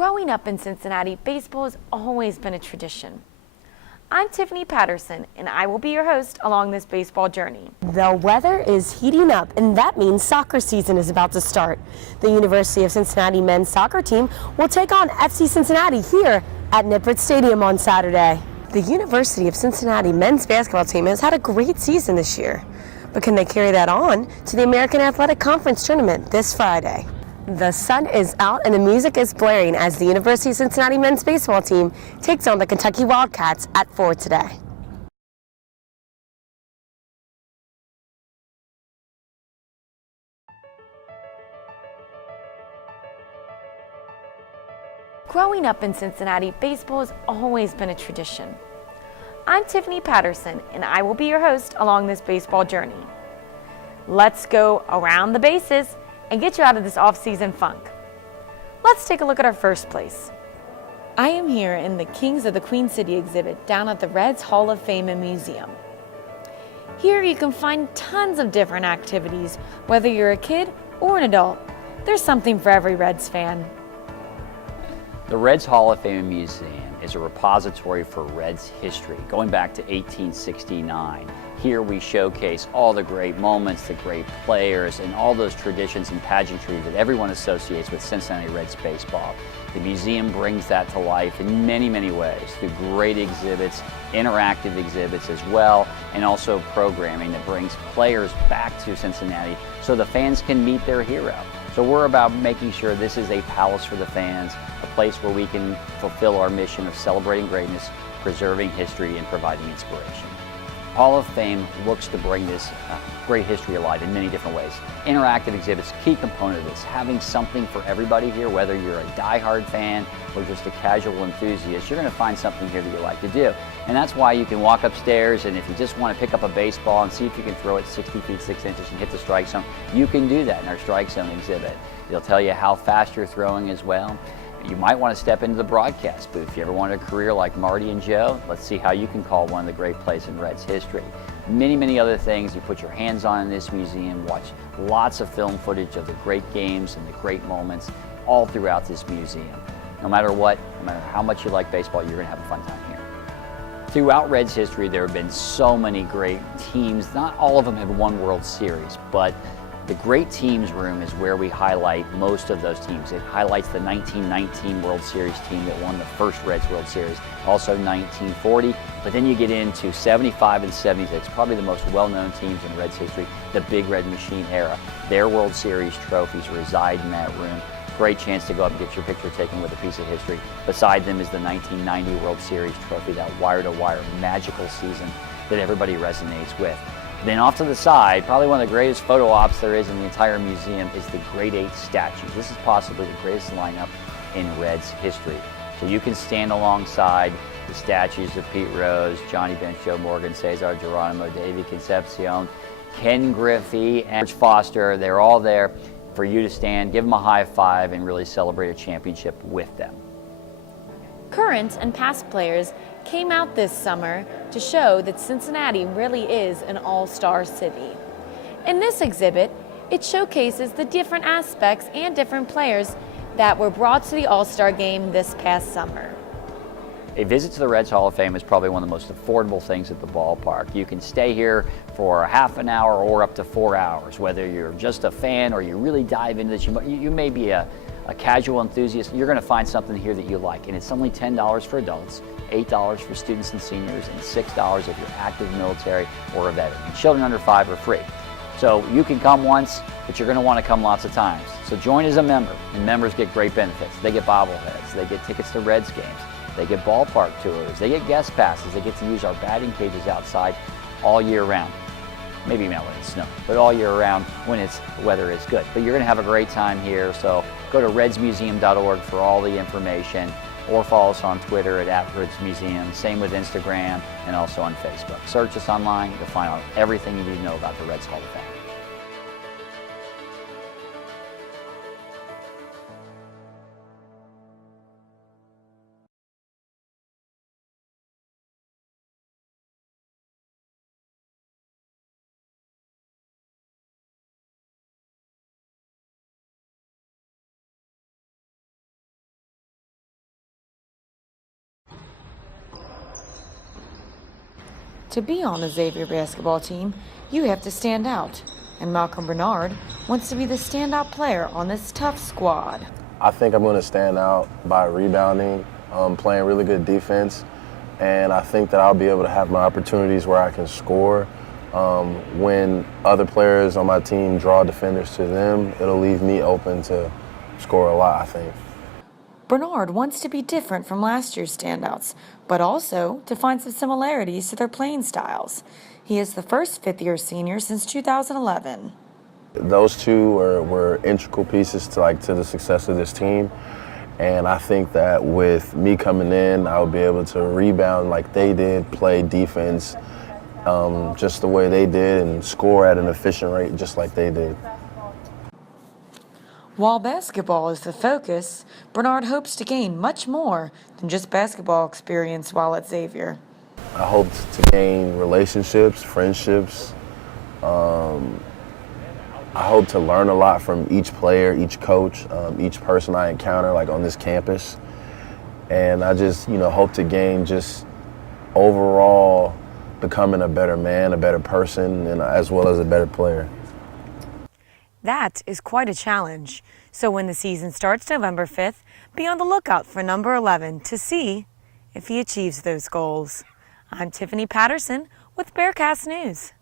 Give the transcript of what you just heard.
Growing up in Cincinnati, baseball has always been a tradition. I'm Tiffany Patterson, and I will be your host along this baseball journey. The weather is heating up, and that means soccer season is about to start. The University of Cincinnati men's soccer team will take on FC Cincinnati here at Nippert Stadium on Saturday. The University of Cincinnati men's basketball team has had a great season this year, but can they carry that on to the American Athletic Conference tournament this Friday? The sun is out and the music is blaring as the University of Cincinnati men's baseball team takes on the Kentucky Wildcats at 4 today. Growing up in Cincinnati, baseball has always been a tradition. I'm Tiffany Patterson, and I will be your host along this baseball journey. Let's go around the bases and get you out of this off-season funk. Let's take a look at our first place. I am here in the Kings of the Queen City exhibit down at the Reds Hall of Fame and Museum. Here you can find tons of different activities, whether you're a kid or an adult. There's something for every Reds fan. The Reds Hall of Fame and Museum is a repository for Reds history going back to 1869. Here we showcase all the great moments, the great players, and all those traditions and pageantry that everyone associates with Cincinnati Reds baseball. The museum brings that to life in many, many ways through great exhibits, interactive exhibits as well, and also programming that brings players back to Cincinnati so the fans can meet their hero. So we're about making sure this is a palace for the fans, a place where we can fulfill our mission of celebrating greatness, preserving history, and providing inspiration. Hall of Fame looks to bring this great history alive in many different ways. Interactive exhibits, key component of this, having something for everybody here, whether you're a die-hard fan or just a casual enthusiast, you're going to find something here that you like to do. And that's why you can walk upstairs, and if you just want to pick up a baseball and see if you can throw it 60 feet 6 inches and hit the strike zone, you can do that in our strike zone exhibit. It'll tell you how fast you're throwing as well. You might want to step into the broadcast booth. If you ever want a career like Marty and Joe, let's see how you can call one of the great plays in Reds history. Many, many other things you put your hands on in this museum. Watch lots of film footage of the great games and the great moments all throughout this museum. No matter what, no matter how much you like baseball, you're going to have a fun time here. Throughout Reds history, there have been so many great teams. Not all of them have won World Series, but the Great Teams room is where we highlight most of those teams. It highlights the 1919 World Series team that won the first Reds World Series, also 1940, but then you get into 75 and 76, probably the most well-known teams in Reds history, the Big Red Machine era. Their World Series trophies reside in that room. Great chance to go up and get your picture taken with a piece of history. Beside them is the 1990 World Series trophy, that wire-to-wire magical season that everybody resonates with. Then off to the side, probably one of the greatest photo ops there is in the entire museum is the Great 8 statues. This is possibly the greatest lineup in Reds history. So you can stand alongside the statues of Pete Rose, Johnny Bench, Joe Morgan, Cesar Geronimo, Davey Concepcion, Ken Griffey, and George Foster. They're all there for you to stand, give them a high five, and really celebrate a championship with them. Current and past players came out this summer to show that Cincinnati really is an all-star city. In this exhibit, it showcases the different aspects and different players that were brought to the All-Star game this past summer. A visit to the Reds Hall of Fame is probably one of the most affordable things at the ballpark. You can stay here for half an hour or up to 4 hours, whether you're just a fan or you really dive into this. You may be a casual enthusiast. You're going to find something here that you like, and it's only $10 for adults, $8 for students and seniors, and $6 if you're active military or a veteran. And children under 5 are free. So you can come once, but you're going to want to come lots of times. So join as a member, and members get great benefits. They get bobbleheads, they get tickets to Reds games, they get ballpark tours, they get guest passes, they get to use our batting cages outside all year round. Maybe not when it's snow, but all year round when the weather is good. But you're going to have a great time here, so go to redsmuseum.org for all the information, or follow us on Twitter at @RedsMuseum, same with Instagram, and also on Facebook. Search us online, you'll find out everything you need to know about the Reds Hall of Fame. To be on the Xavier basketball team, you have to stand out. And Malcolm Bernard wants to be the standout player on this tough squad. I think I'm going to stand out by rebounding, playing really good defense, and I think that I'll be able to have my opportunities where I can score. When other players on my team draw defenders to them, it'll leave me open to score a lot, I think. Bernard wants to be different from last year's standouts, but also to find some similarities to their playing styles. He is the first fifth-year senior since 2011. Those two were integral pieces to the success of this team, and I think that with me coming in, I'll be able to rebound like they did, play defense just the way they did, and score at an efficient rate just like they did. While basketball is the focus, Bernard hopes to gain much more than just basketball experience while at Xavier. I hope to gain relationships, friendships. I hope to learn a lot from each player, each coach, each person I encounter on this campus. And I just, hope to gain just overall becoming a better man, a better person, and as well as a better player. That is quite a challenge. So when the season starts November 5th, be on the lookout for number 11 to see if he achieves those goals. I'm Tiffany Patterson with Bearcast News.